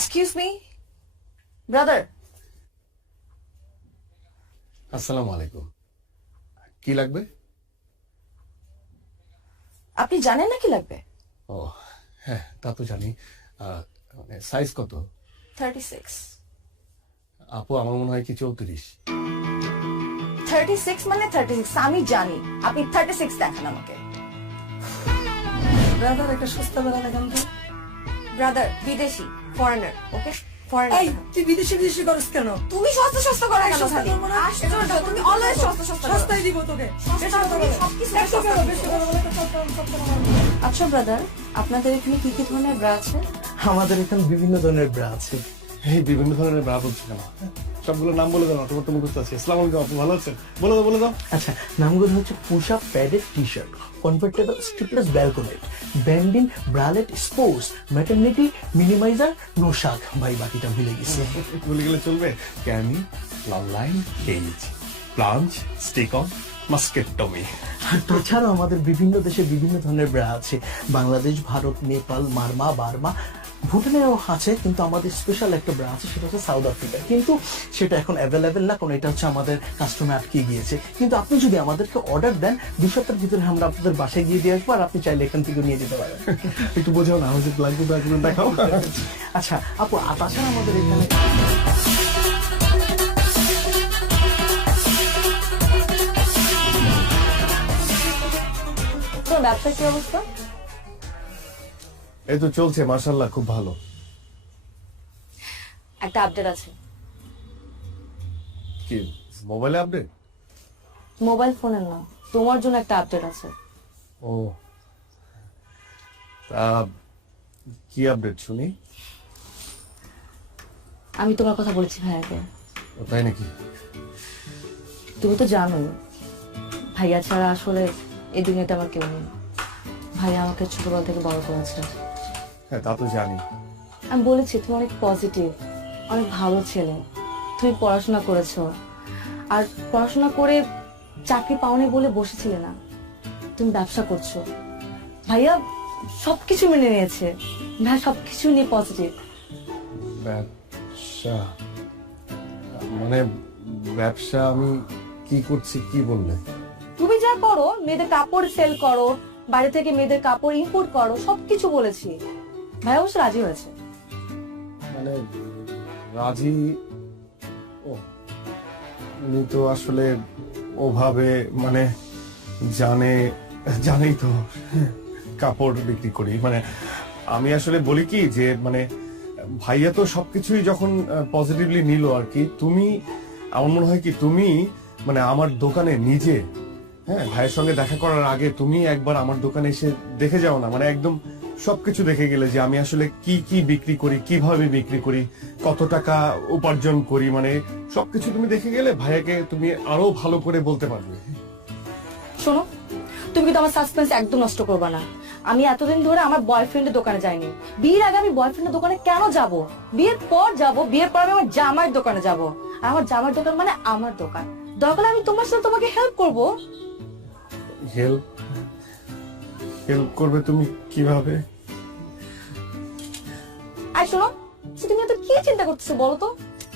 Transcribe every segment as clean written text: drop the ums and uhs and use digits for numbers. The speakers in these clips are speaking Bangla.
Excuse me brother. আসসালামু আলাইকুম। কি লাগবে? আপনি জানেন না কি লাগবে? ও হ্যাঁ, তা তো জানি। মানে সাইজ কত? 36। আপু আমার মনে হয় কি 34। 36 মানে 36, আমি জানি। আপনি 36 দেখান আমাকে। ব্রাদার একটা সস্তা বেলা দেখান তো। ব্রাদার বিদেশি, ফরেনার, ওকে? এই ফরেনার। তুই বিদেশি বিদেশি করস কেন? তুমি সস্তা সস্তা করে কেন সস্তা খালি? করবো না। আশ্চর্য, তুমি অলওয়েজ সস্তা সস্তা করো। সস্তায় দিব তোকে। বেশি কথা বলে। সবকিছু একশো সস্তা টাকা দিচ্ছ। বেশি কথা বলে তো সস্তা বলে। আচ্ছা ব্রাদার, আপনাদের এখানে কি কি ধরনের ব্রা আছে? আমাদের এখানে বিভিন্ন ধরনের ব্রা আছে। এই বিভিন্ন ধরনের ব্রা বলছি কেন? সবগুলো নাম বলে দাও, তোমার তো মুখস্থ আছে। আসসালামু আলাইকুম আপু, ভালো আছেন? বলে দাও। আচ্ছা, নামগুলো হচ্ছে push up padded T shirt, convertible strapless balconette, bandeau bralette sports, maternity minimiser, নোশাক। ভাই বাকিটা ভুলে গেছি। বলে গেলে চলবে? Cami, long line, cage, plunge, stick on, মাস্কেটটমি। আর তাছাড়াও আমাদের বিভিন্ন দেশে বিভিন্ন ধরনের ব্রা আছে। বাংলাদেশ, ভারত, নেপাল, মারমা, বার্মা, ভুটানেও আছে, কিন্তু আমাদের স্পেশাল একটা ব্রা আছে, সেটা হচ্ছে সাউথ আফ্রিকা। কিন্তু সেটা এখন অ্যাভেলেবেল না, কারণ এটা হচ্ছে আমাদের কাস্টমে আটকে গিয়েছে। কিন্তু আপনি যদি আমাদেরকে অর্ডার দেন, 2 সপ্তাহের ভিতরে আমরা আপনাদের বাসায় গিয়ে দিয়ে আসবো, আর আপনি চাইলে এখান থেকে নিয়ে যেতে পারেন। একটু বোঝাও না, আমার যে লাগবে দেখাও। আচ্ছা আপু, তাছাড়া আমাদের এখানে তোমার ব্যবসার কি অবস্থা? এই তো চলছে মাশাআল্লাহ, খুব ভালো। একটা আপডেট আছে। কি মোবাইলে আপডেট? মোবাইল ফোনের না, তোমার জন্য একটা আপডেট আছে। ও তা কি আপডেট শুনি? আমি তোমার কথা বলেছি ভাইয়াকে। ও তাই নাকি? তুমি তো জানোই ভাইয়া ছাড়া আসলে এই দুনিয়াতে আমার কেউ নেই। ভাইয়া আমাকে ছোটবেলা থেকে বড় করেছে। হ্যাঁ তা তো জানি। আমি বলেছি তুমি অনেক পজিটিভ, অনেক ভালো ছেলে। তুমি পড়াশোনা করেছো, আর পড়াশোনা করে চাকরি পাওনি বলে বসেছিলে না, তুমি ব্যবসা করছো। ভাইয়া সবকিছু মেনে নিয়েছে, ভাইয়া সবকিছু নিয়ে পজিটিভ। ব্যবসা মানে ব্যবসা আমি কি করছি কি বললে? তুমি যা করো, মেয়েদের কাপড় সেল করো, বাইরে থেকে মেয়েদের কাপড় ইম্পোর্ট করো, সবকিছু বলেছি। ভাইয়া অবশ্য রাজি হয়েছে। মানে রাজি? ও উনি তো আসলে ওভাবে মানে জানেই তো কাপড় বিক্রি করি। মানে আমি আসলে বলি কি যে মানে ভাইয়া তো সবকিছুই যখন পজিটিভলি নিল আর কি, তুমি আমার মনে হয় কি তুমি মানে আমার দোকানে নিজে, হ্যাঁ ভাইয়ের সঙ্গে দেখা করার আগে তুমি একবার আমার দোকানে এসে দেখে যাও না, মানে একদম সবকিছু দেখে গেলে যে আমি আসলে কি কি বিক্রি করি, কিভাবে বিক্রি করি, কত টাকা উপার্জন করি, মানে সবকিছু তুমি দেখে গেলে ভাইয়াকে তুমি আরো ভালো করে বলতে পারবে। শোনো, তুমি কিন্তু আমার সাসপেন্স একদম নষ্ট করবে না। আমি এতদিন ধরে আমার বয়ফ্রেন্ডের দোকানে যাইনি। বিয়ের আগে আমি বয়ফ্রেন্ডের দোকানে কেন যাব? বিয়ের পর যাব, বিয়ের পর আমি আমার জামাইয়ের দোকানে যাব। আর আমার জামাইয়ের দোকান মানে আমার দোকান। দরকার আমি তোমার সাথে তোমাকে হেল্প করব। হেল্প করবে তুমি কিভাবে? আর শোনো, তুমি এত কি চিন্তা করতেছো বলো তো?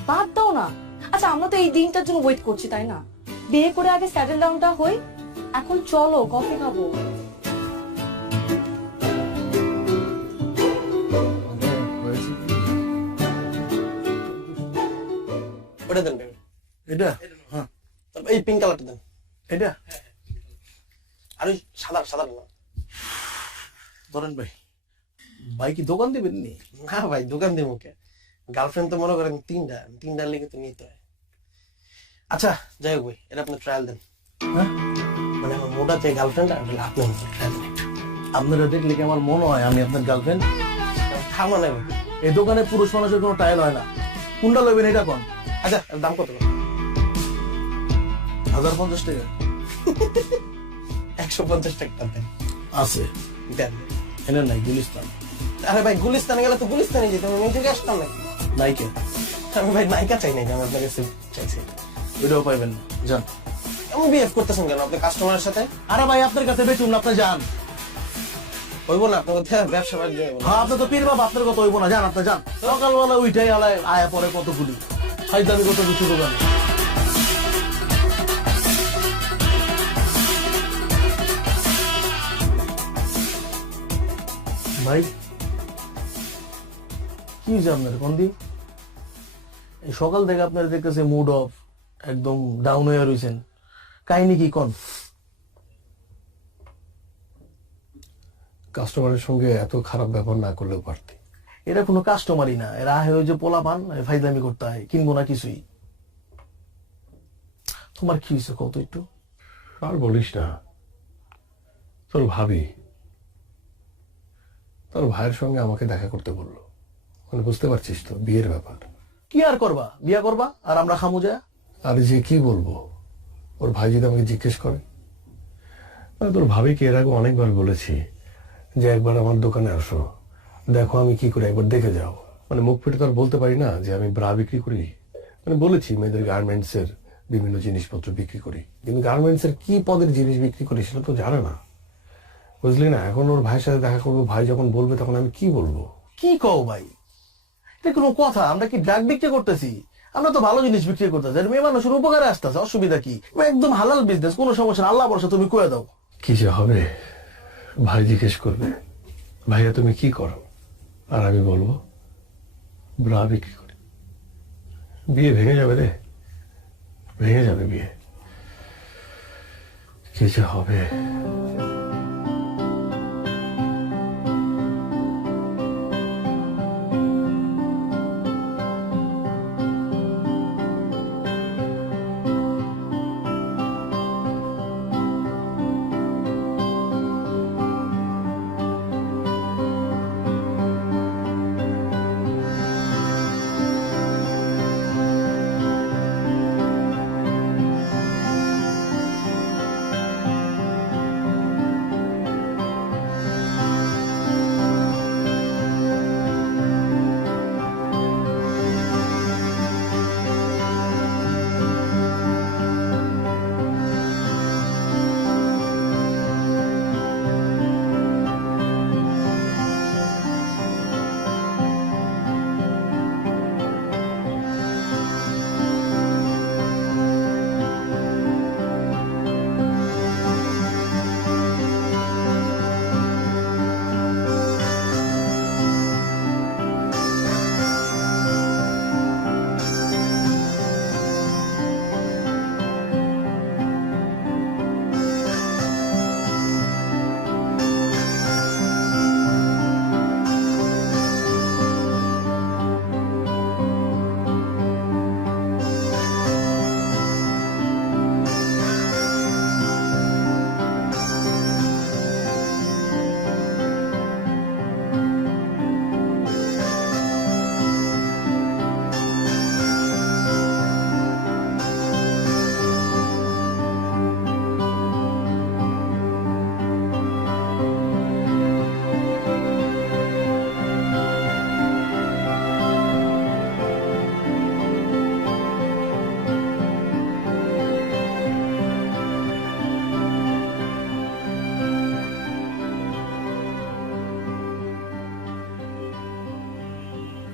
বাদ দাও না। আচ্ছা, আমরা তো এই দিনটার জন্য ওয়েট করছি, তাই না? বিয়ে করে আগে সেটেল ডাউনটা হই। এখন চলো কফি খাবো। ওটা দেন। এটা হ্যাঁ, এই পিঙ্ক কালারটা দেন। এটা আর ওই সাদা না। ধরেন ভাই। ভাই কি দোকান দিবেন নি? না ভাই, দোকান দিব কে? গার্লফ্রেন্ড তো মনে করেন তিনটা লেগে তো নিতে হয়। আচ্ছা যাই হোক ভাই, এটা আপনি ট্রায়াল দেন। হ্যাঁ, মানে আমার মোটা চাই গার্লফ্রেন্ড, আর আপনি ট্রায়াল দেন একটু। আপনারা দেখলে কি আমার মনে হয় আমি আপনার গার্লফ্রেন্ড? থামা নাই ভাই। এই দোকানে পুরুষ মানুষের কোনো টাইল হয় না। কোনটা লইবেন এটা কোন? আচ্ছা, এর দাম কত? 1050 টাকা 150 টাকা দেন। আছে। দেন। এনে নাই গুলিস্তান। আরে ভাই, গুলিস্তানে গেলে তো গুলিস্তানে যেতে হবে, নিজেকে আসতাম নাকি? নাইকে আমি ভাই নায়িকা চাই নাকি? আমি আপনার কাছে চাইছি। ওইটাও পাইবেন না, যান। এমন বিহেভ করতেছেন কেন আপনি কাস্টমারের সাথে? আরে ভাই আপনার কাছে বেচুন না, আপনি যান। হইব না আপনার কথা ব্যবসা বাণিজ্য হইব না। হ্যাঁ, আপনি তো পীর বাবা, আপনার কথা হইব না, যান আপনি যান। সকালবেলা উইটাই আলায় আয়া পরে কতগুলি খাইতামি কত কিছু দোকানে। ভাই কি হয়েছে আপনার কন্দি? এই সকাল থেকে আপনার দেখতেছে মুড অফ, একদম ডাউন হয়ে রয়েছেন, কাহিনী কি কোন? কাস্টমারের সঙ্গে এত খারাপ ব্যবহার না করলেও পারতি। এরা কোনো কাস্টমারই না, এরা আহে ওই যে পোলা পান ফাইজলামি করতে হয়, কিনবো না কিছুই। তোমার কি হয়েছে কত একটু? আর বলিস না, তোর ভাবি তোর ভাইয়ের সঙ্গে আমাকে দেখা করতে বললো। মানে বুঝতে পারছিস তো, বিয়ের ব্যাপার। কি আর করবা, বিয়া করবা আর আমরা খামু যা? আর যে কি বলবো, ওর ভাই যদি আমাকে জিজ্ঞেস করে। মানে তোর ভাবিকে এর আগে অনেকবার বলেছি যে একবার আমার দোকানে আসো, দেখো আমি কি করি, একবার দেখে যাও। মানে মুখ ফেটে তো আর বলতে পারি না যে আমি ব্রা বিক্রি করি। মানে বলেছি মেয়েদের গার্মেন্টস এর বিভিন্ন জিনিসপত্র বিক্রি করি, কিন্তু গার্মেন্টস এর কি পদের জিনিস বিক্রি করি সেটা তো জানে না, বুঝলি না। এখন ওর ভাইয়ের সাথে দেখা করবো, ভাই যখন বলবে তখন আমি কি বলবো? কি কও ভাই, এটা কোনো কথা? আমরা কি ড্রাগ বিক্রি করতেছি? আমরা তো ভালো জিনিস বিক্রি করতেছি, আর মেয়ে মানুষের উপকারে আসতেছে, অসুবিধা কি? একদম হালাল বিজনেস, কোনো সমস্যা না, আল্লাহ ভরসা, তুমি কয়ে দাও। কি যে হবে, ভাই জিজ্ঞেস করবে ভাইয়া তুমি কি করো, আর আমি বলবো ব্রা বিক্রি করি। বিয়ে ভেঙে যাবে রে, ভেঙে যাবে বিয়ে। কি যে হবে।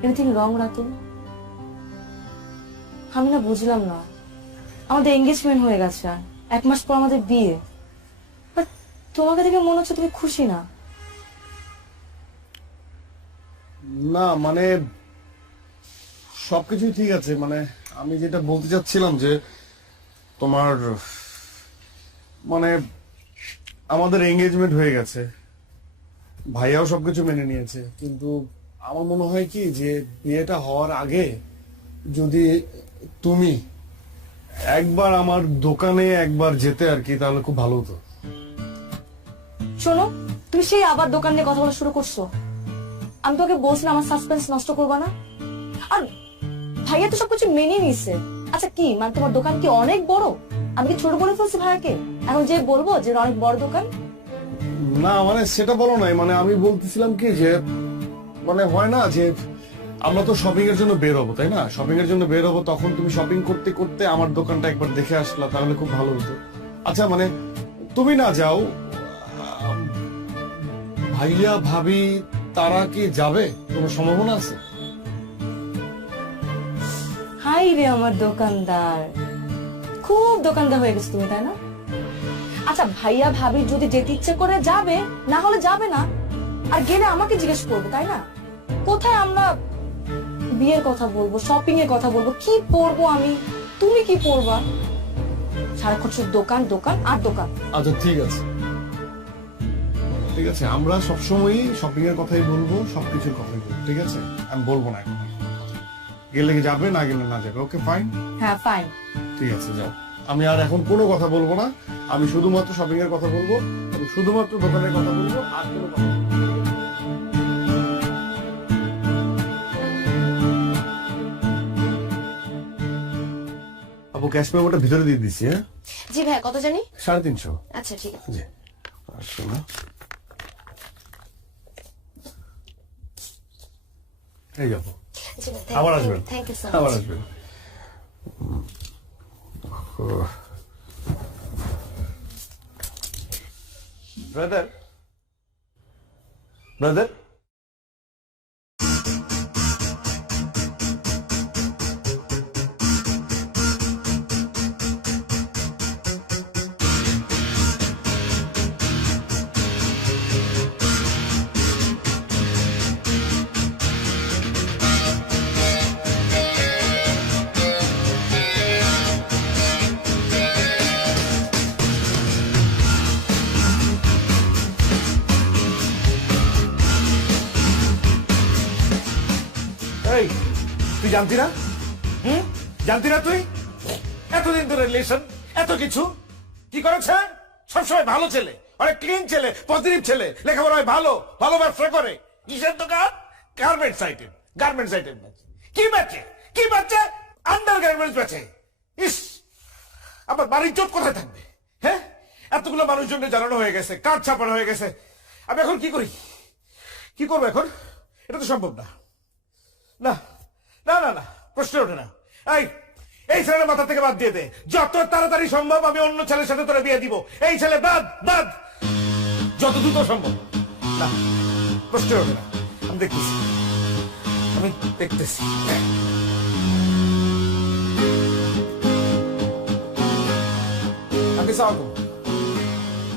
Anything wrong Ratul? আমি না বুঝলাম না, আমাদের এঙ্গেজমেন্ট হয়ে গেছে, 1 মাস পর আমাদের বিয়ে, বাট তোমাকে দেখে মনে হচ্ছে তুমি খুশি না। না মানে সবকিছুই ঠিক আছে, মানে আমি যেটা বলতে চাচ্ছিলাম যে তোমার মানে আমাদের এঙ্গেজমেন্ট হয়ে গেছে, ভাইয়াও সবকিছু মেনে নিয়েছে, কিন্তু আমার মনে হয় কি যে বিয়েটা হওয়ার আগে যদি তুমি একবার আমার দোকানে একবার যেতে আর কি, তাহলে খুব ভালো হতো। শোনো, তুমি সেই আবার দোকান নিয়ে কথা বলা শুরু করছো। আমি তোকে বলছিলাম আমার সাসপেন্স নষ্ট করবা না, আর ভাইয়া তো সবকিছু মেনে নিছে। আচ্ছা কি মানে তোমার দোকান কি অনেক বড়? আমি কি ছোট করে ফেলছি ভাইয়াকে? এখন যে বলবো যে অনেক বড় দোকান? না মানে সেটা বলো নাই, মানে আমি বলতেছিলাম কি যে মানে হয় না যে আমরা তো শপিং এর জন্য বের হবো, তাই না? শপিং এর জন্য বের হবো, তখন তুমি শপিং করতে করতে আমার দোকানটা একবার দেখে আসলা, তাহলে খুব ভালো হতো। আচ্ছা মানে তুমি না যাও, ভাইয়া ভাবি তারা কি যাবে, কোনো সম্ভাবনা আছে? হাই রে আমার দোকানদার, খুব দোকানদার হয়ে গেছে তুমি, তাই না? আচ্ছা ভাইয়া ভাবি যদি যেতে ইচ্ছে করে যাবে, না হলে যাবে না। আর গেলে আমাকে জিজ্ঞেস করবে, তাই না? কোথায় আমরা বিয়ের কথা বলবো, শপিং এর কথা বলবো, কি পরবো আমি, তুমি কি পরবা? সারাক্ষণ শুধু দোকান দোকান আর দোকান। আচ্ছা ঠিক আছে, ঠিক আছে, আমরা সবসময়ই শপিং এর কথাই বলবো, সবকিছুর কথাই বলবো, ঠিক আছে? আমি বলবো না এখন, গেলে কি যাবে, না গেলে না যাবে। ওকে ফাইন, হ্যাঁ ফাইন। ঠিক আছে, যাও। আমি আর এখন কোনো কথা বলবো না, আমি শুধুমাত্র শপিং এর কথা বলবো, আমি শুধুমাত্র দোকানের কথা বলবো, আর কোনো কথা বলবো না। আপু ক্যাশ মেমোটা ভিতরে দিয়ে দিচ্ছি। হ্যাঁ, জি ভাই, কত জানি? 350। আচ্ছা ঠিক আছে। জি, আসো না, এই যাবো, জি ভাই, আবার আসবেন, থ্যাংক ইউ সো আবার মাচ। আসবেন। ব্রাদার, ব্রাদার, এই তুই জানতি না? জানতি না তুই? এতদিন ধরে রিলেশন, এত কিছু কি করেছে? সবসময় ভালো ছেলে, অনেক ক্লিন ছেলে, পজিটিভ ছেলে, লেখাপড়ায় ভালো, ভালো ব্যবসা করে। কিসের দোকান? গার্মেন্টস আইটেম, গার্মেন্টস আইটেম বেচে। কি বেচে? কি বেচে? আন্ডার গার্মেন্টস বেচে। ইস, আমার বাড়ির চোট কোথায় থাকবে? হ্যাঁ, এতগুলো মানুষজনের জানানো হয়ে গেছে, কাজ ছাপানো হয়ে গেছে, আমি এখন কি করি? কি করবো এখন? এটা তো সম্ভব না। না না না না, প্রশ্ন ওঠে না। এই ছেলের মাথা থেকে বাদ দিয়ে দে, যত তাড়াতাড়ি সম্ভব আমি অন্য ছেলের সাথে তোরা বিয়ে দিব। এই ছেলে বাদ, বাদ, যত দ্রুত সম্ভব। না, প্রশ্ন ওঠে না। আমি দেখতেছি, আমি দেখতেছি।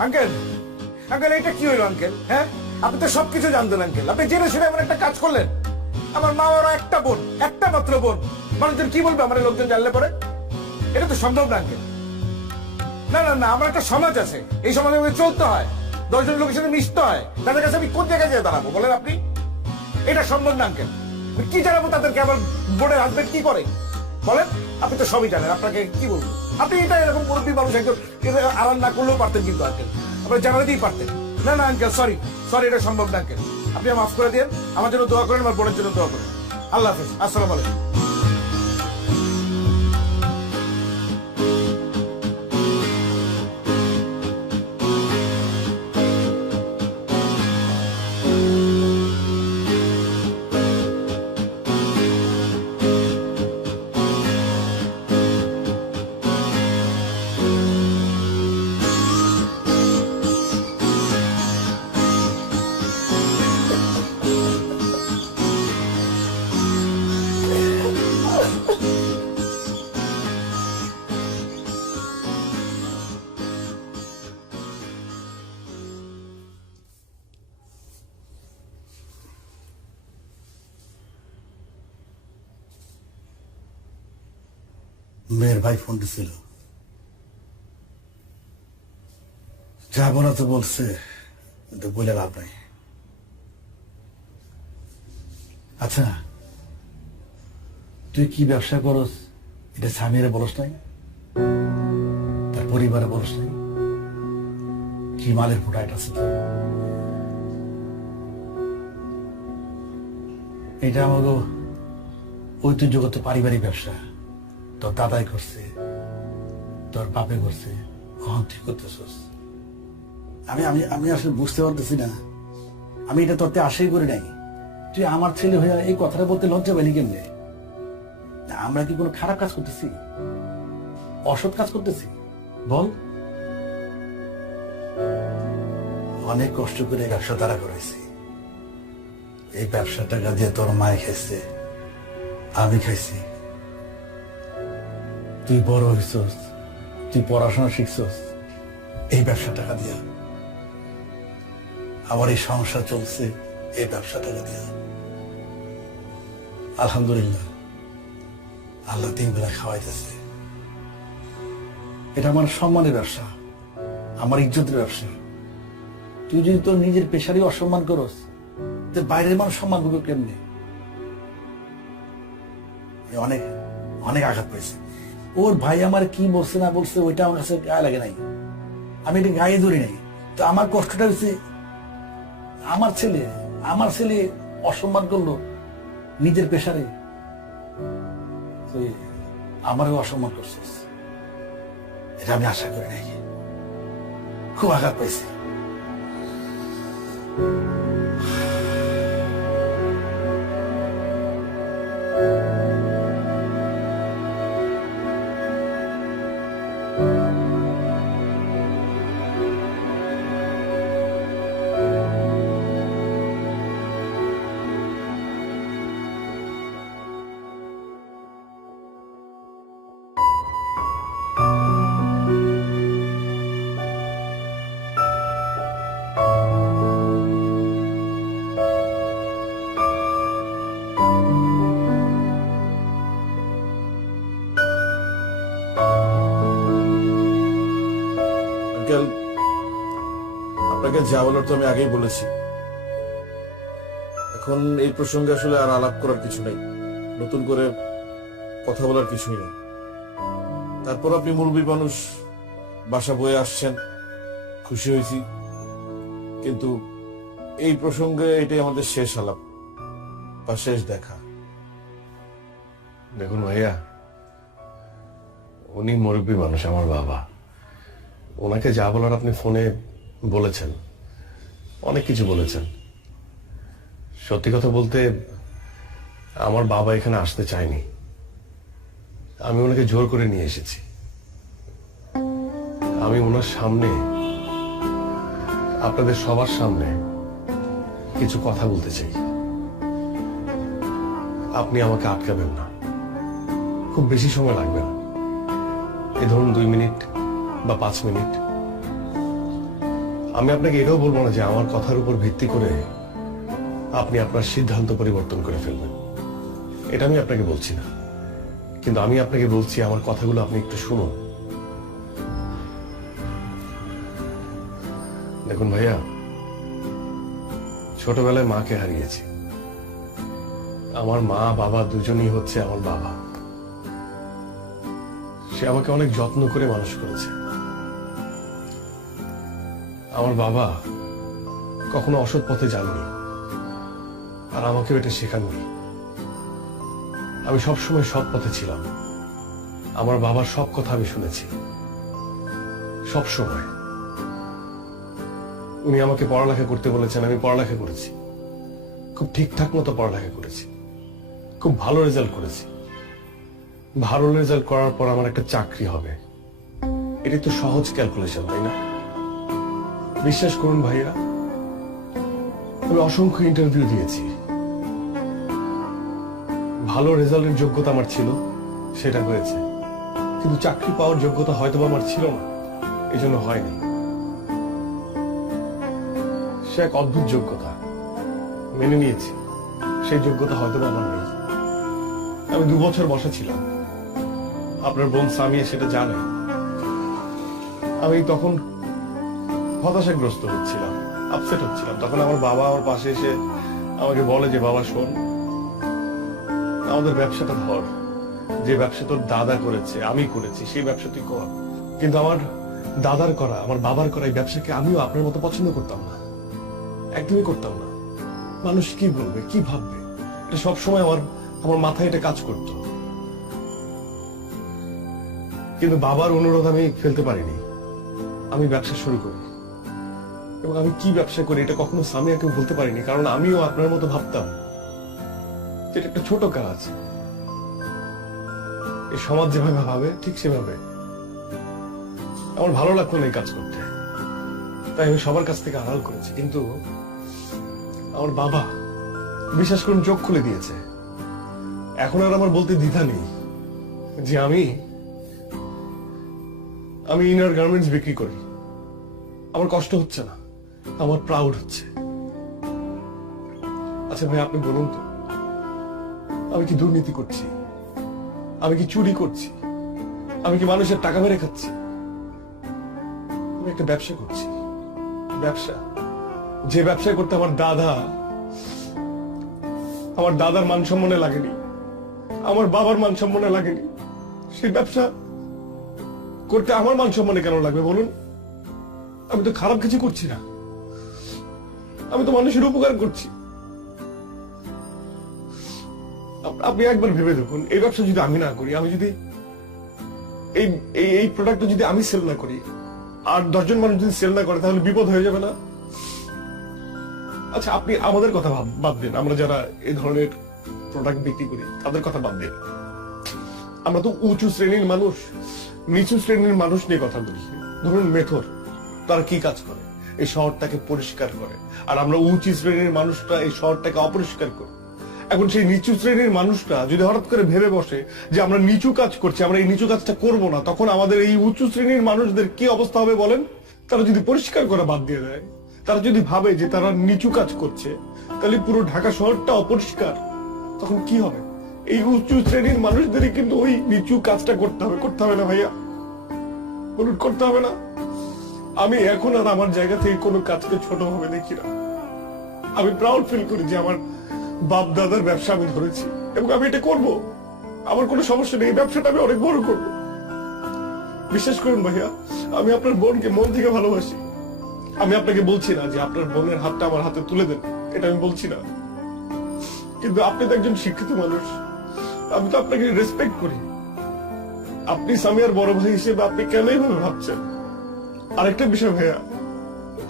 আঙ্কেল, আঙ্কেল এটা কি হইলো আঙ্কেল? হ্যাঁ, আপনি তো সবকিছু জানতেন আঙ্কেল, আপনি জেনে শুনে এমন একটা কাজ করলেন। আমার মা ওরা একটা বোন, একটা মাত্র বোন, মানুষজন কি বলবে আমার লোকজন জানলে পরে? এটা তো সম্ভব না আঙ্কেল। না না না, আমার একটা সমাজ আছে, এই সমাজে আমাকে চলতে হয়, 10 জন লোকের সাথে মিশতে হয়, তাদের কাছে আমি কোন জায়গায় যেয়ে দাঁড়াবো বলেন আপনি? এটা সম্ভব না আঙ্কেল। কি জানাবো তাদেরকে আমার বোনের হাজবেন্ড কি করে বলেন? আপনি তো সবই জানেন, আপনাকে কি বলবো? আপনি এটা এরকম মুরব্বী মানুষ একজন আড়াল না করলেও পারতেন কিন্তু আঙ্কেল, আপনি জানাতেই পারতেন। না না আঙ্কেল, সরি সরি, এটা সম্ভব না আঙ্কেল। আপনি মাফ করে দিন, আমার জন্য দোয়া করেন, আমার বোনের জন্য দোয়া করেন। আল্লাহ হাফেজ, আসসালামু আলাইকুম। মেয়ের ভাই ফোন দিছিল, যাবো না তো বলছে, কিন্তু বলে লাভ নাই। আচ্ছা, তুই কি ব্যবসা করস এটা স্বামীরে বলস নাই, তার পরিবারে বলস নাই? কি মালের প্রোডাক্ট আছে তো? এটা আমাকে ঐতিহ্যগত পারিবারিক ব্যবসা, তোর দাদাই করছে, তোর বাপে করছে, তুই করতেছস। আমি আমি আমি আসলে বুঝতে পারতেছি না, আমি এটা তোরতে আশাই করি নাই। তুই আমার ছেলে হয়ে এই কথাটা বলতে লজ্জা পাইনি কেমনে? আমরা কি কোনো খারাপ কাজ করতেছি, অসৎ কাজ করতেছি বল? অনেক কষ্ট করে ব্যবসা তারা করেছি। এই ব্যবসা টাকা দিয়ে তোর মায় খাইছে, আমি খাইছি। তুই বড় হইছস, তুই পড়াশোনা শিখছস এই ব্যবসা টাকা দিয়া। আমার এই সংসার চলছে এই ব্যবসা টাকা দিয়া। আলহামদুলিল্লাহ, আল্লাহ 3 বেলা খাওয়াইতেছে। এটা আমার সম্মানের ব্যবসা, আমার ইজ্জতের ব্যবসা। তুই যদি তোর নিজের পেশারই অসম্মান করস, তো বাইরের মানুষ সম্মান করবে কেমনি? অনেক অনেক আঘাত পেয়েছে। ওর ভাই আমার কি বলছে না বলছে ওইটা আমার কাছে গায়ে লাগে নাই, আমি এটা গায়ে ধরি নাই। তো আমার কষ্টটা হচ্ছে আমার ছেলে অসম্মান করলো নিজের পেশারে, তুই আমারও অসম্মান করছিস, এটা আমি আশা করি নাই। খুব আঘাত পাইছি। আঙ্কেল, আপনাকে যা বলার তো আমি আগেই বলেছি। এখন এই প্রসঙ্গে আসলে আর আলাপ করার কিছু নেই, নতুন করে কথা বলার কিছুই নেই। তারপর আপনি মুরব্বী মানুষ, বাসা বয়ে আসছেন, খুশি হয়েছি। কিন্তু এই প্রসঙ্গে এটাই আমাদের শেষ আলাপ বা শেষ দেখা। দেখুন ভাইয়া, উনি মুরব্বী মানুষ, আমার বাবা। ওনাকে যা বলার আপনি ফোনে বলেছেন, অনেক কিছু বলেছেন। সত্যি কথা বলতে আমার বাবা এখানে আসতে চায়নি, আমি ওনাকে জোর করে নিয়ে এসেছি। আমি ওনার সামনে, আপনাদের সবার সামনে কিছু কথা বলতে চাই। আপনি আমাকে আটকাবেন না, খুব বেশি সময় লাগবে না, এই ধরুন 2 মিনিট বা 5 মিনিট। আমি আপনাকে এটাও বলবো না যে আমার কথার উপর ভিত্তি করে আপনি আপনার সিদ্ধান্ত পরিবর্তন করে ফেলবেন, এটা আমি আপনাকে বলছি না। কিন্তু আমি আপনাকে বলছি, আমার কথাগুলো আপনি একটু শুনুন। দেখুন ভাইয়া, ছোটবেলায় মাকে হারিয়েছি। আমার মা বাবা দুজনই হচ্ছে আমার বাবা। সে আমাকে অনেক যত্ন করে মানুষ করেছে। আমার বাবা কখনো অসৎ পথে যাননি, আর আমাকেও এটা শেখাননি। আমি সবসময় সৎ পথে ছিলাম। আমার বাবার সব কথা আমি শুনেছি, সব সময়। উনি আমাকে পড়ালেখা করতে বলেছেন, আমি পড়ালেখা করেছি, খুব ঠিকঠাক মতো পড়ালেখা করেছি, খুব ভালো রেজাল্ট করেছি। ভালো রেজাল্ট করার পর আমার একটা চাকরি হবে, এটা তো সহজ ক্যালকুলেশন, তাই না? বিশ্বাস করুন ভাইয়া, আমি অসংখ্য ইন্টারভিউ দিয়েছি। ভালো রেজাল্টের যোগ্যতা আমার ছিল, সেটা হয়েছে। কিন্তু চাকরি পাওয়ার যোগ্যতা হয়তো আমার ছিল না, এই জন্য হয়নি। সে এক অদ্ভুত যোগ্যতা, মেনে নিয়েছি। সেই যোগ্যতা হয়তো আমার নেই। আমি 2 বছর বসা ছিলাম, আপনার বোন সামিয়া সেটা জানে। আমি তখন হতাশাগ্রস্ত হচ্ছিলাম, আপসেট হচ্ছিলাম। তখন আমার বাবা আমার পাশে এসে আমাকে বলে যে, বাবা শোন, আমাদের ব্যবসাটা ধর, যে ব্যবসা তোর দাদা করেছে, আমি করেছি, সেই ব্যবসা তুই কর। কিন্তু আমার দাদার করা, আমার বাবার করা এই ব্যবসাকে আমিও আপনার মতো পছন্দ করতাম না, একদমই করতাম না। মানুষ কি বলবে, কি ভাববে, এটা সবসময় আমার মাথায় এটা কাজ করত। কিন্তু বাবার অনুরোধ আমি ফেলতে পারিনি। আমি ব্যবসা শুরু করি, এবং আমি কি ব্যবসা করি এটা কখনো সামিয়াকে বলতে পারিনি, কারণ আমিও আপনার মতো ভাবতাম এটা একটা ছোট কাজ। এই সমাজ যেভাবে ভাবে ঠিক সেভাবে। আমার ভালো লাগতো না এই কাজ করতে। তাই আমি সবার কাছ থেকে আড়াল করেছি, কিন্তু আমার বাবা বিশ্বাস করুন চোখ খুলে দিয়েছে। এখন আর আমার বলতে দ্বিধা নেই যে আমি ইনার গার্মেন্টস বিক্রি করি। আমার কষ্ট হচ্ছে না, আমার প্রাউড হচ্ছে। আচ্ছা ভাই, আপনি বলুন তো, আমি কি দুর্নীতি করছি? আমি কি চুরি করছি? আমি কি মানুষের টাকা মেরে খাচ্ছি? আমি একটা ব্যবসা করছি, ব্যবসা, যে ব্যবসা করতে আমার দাদার মান সম্মানে লাগেনি, আমার বাবার মান সম্মানে লাগেনি, সেই ব্যবসা করতে আমার মান সম্মানে কেন লাগবে বলুন? আমি তো খারাপ কিছু করছি না, আমি তো মানুষের উপকার করছি। আপনি একবার ভেবে দেখুন, এই ব্যবসা যদি আমি না করি, আমি যদি এই প্রোডাক্টটা যদি আমি সেল না করি, আর 10 জন মানুষ যদি সেল না করে, তাহলে বিপদ হয়ে যাবে না? আচ্ছা, আপনি আমাদের কথা বাদ দিন, আমরা যারা এই ধরনের প্রোডাক্ট বিক্রি করি তাদের কথা বাদ দিন। আমরা তো উঁচু শ্রেণীর মানুষ, নিচু শ্রেণীর মানুষ নিয়ে কথা বলি। ধরুন মেথর, তারা কি কাজ করে? এই শহরটাকে পরিষ্কার করে। আর আমরা উঁচু শ্রেণীর মানুষটা এই শহরটাকে অপরিষ্কার করি। এখন সেই নিচু শ্রেণীর মানুষটা যদি হঠাৎ করে ভেবে বসে যে আমরা নিচু কাজ করছি, আমরা এই নিচু কাজটা করব না, তখন আমাদের এই উঁচু শ্রেণীর মানুষদের কি অবস্থা হবে বলেন? তারা যদি পরিষ্কার করা বাদ দিয়ে দেয়, তারা যদি ভাবে যে তারা নিচু কাজ করছে, তাহলে পুরো ঢাকা শহরটা অপরিষ্কার, তখন কি হবে? এই উঁচু শ্রেণীর মানুষদেরই কিন্তু ওই নিচু কাজটা করতে হবে না ভাইয়া? বলুন, করতে হবে না? আমি এখন আর আমার জায়গা থেকে কোনো কাজকে ছোট ভাবে দেখি না। আমি প্রাউড ফিল করি যে আমার বাপ দাদার ব্যবসা আমি ধরেছি, এবং আমি এটা করব। আমার কোনো সমস্যা নেই, এই ব্যবসাটা আমি অনেক বড় করব। বিশ্বাস করুন ভাইয়া, আমি আপনার বোনকে মন থেকে ভালোবাসি। আমি আপনাকে বলছি না যে আপনার বোনের হাতটা আমার হাতে তুলে দেন, এটা আমি বলছি না। কিন্তু আপনি তো একজন শিক্ষিত মানুষ, আমি তো আপনাকে রেসপেক্ট করি। আপনি সামিয়ার বড় ভাই হিসেবে আপনি কেন এইভাবে ভাবছেন? আরেকটা বিষয় ভাইয়া,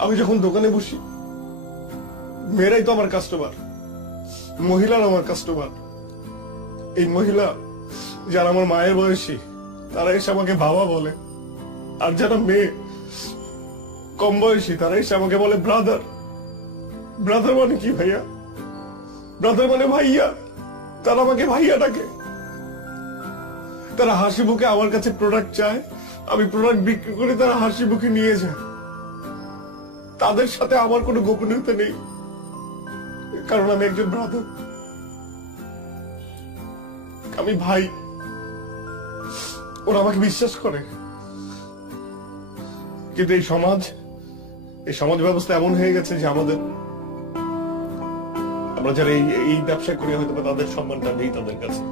আমি যখন দোকানে বসি, মেয়েরাই তো আমার কাস্টমার, মহিলারা আমার কাস্টমার। এই মহিলা যারা আমার মায়ের বয়সী, তারা এসে আমাকে বাবা বলে। আর যারা মেয়ে কম বয়সী, তারা এসে আমাকে বলে ব্রাদার। ব্রাদার মানে কি ভাইয়া? ব্রাদার মানে ভাইয়া। তারা আমাকে ভাইয়া ডাকে। তারা হাসি মুখে আমার কাছে প্রোডাক্ট চায়, আমি প্রোডাক্ট বিক্রি করে তারা হাসি মুখে নিয়ে যায়। তাদের সাথে আমার কোনো গোপনীয়তা নেই, কারণ আমি একজন ব্রাদার, আমি ভাই। ওরা আমাকে বিশ্বাস করে। কিন্তু এই সমাজ ব্যবস্থা এমন হয়ে গেছে যে আমরা যারা এই ব্যবসা করি, হয়তো তাদের সম্মানটা নেই তাদের কাছে।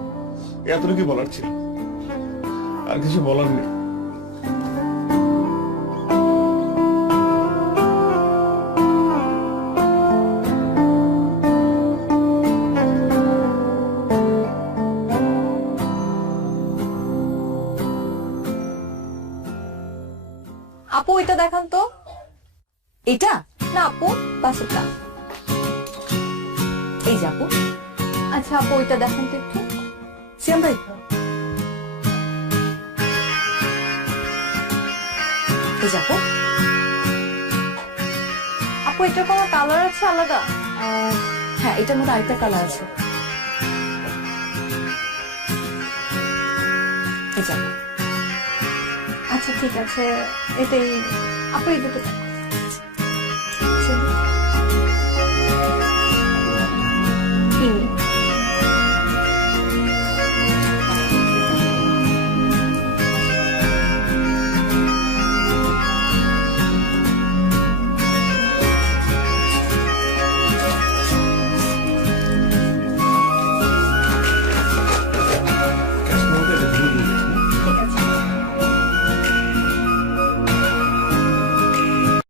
এতটুকু বলার ছিল, আর কিছু বলার নেই। আপু এটা দেখান তো। এটা না আপু, পাশেরটা। এই যে আপু, আচ্ছা আপু এটা দেখান তো একটু। সিয়াম ভাই, এই যে আপু। আপু এটা কোনো কালার আছে আলাদা? হ্যাঁ, এটার মধ্যে আরেকটা কালার আছে। এই যে আপু। আচ্ছা ঠিক আছে, এটাই আপু, এই দুটো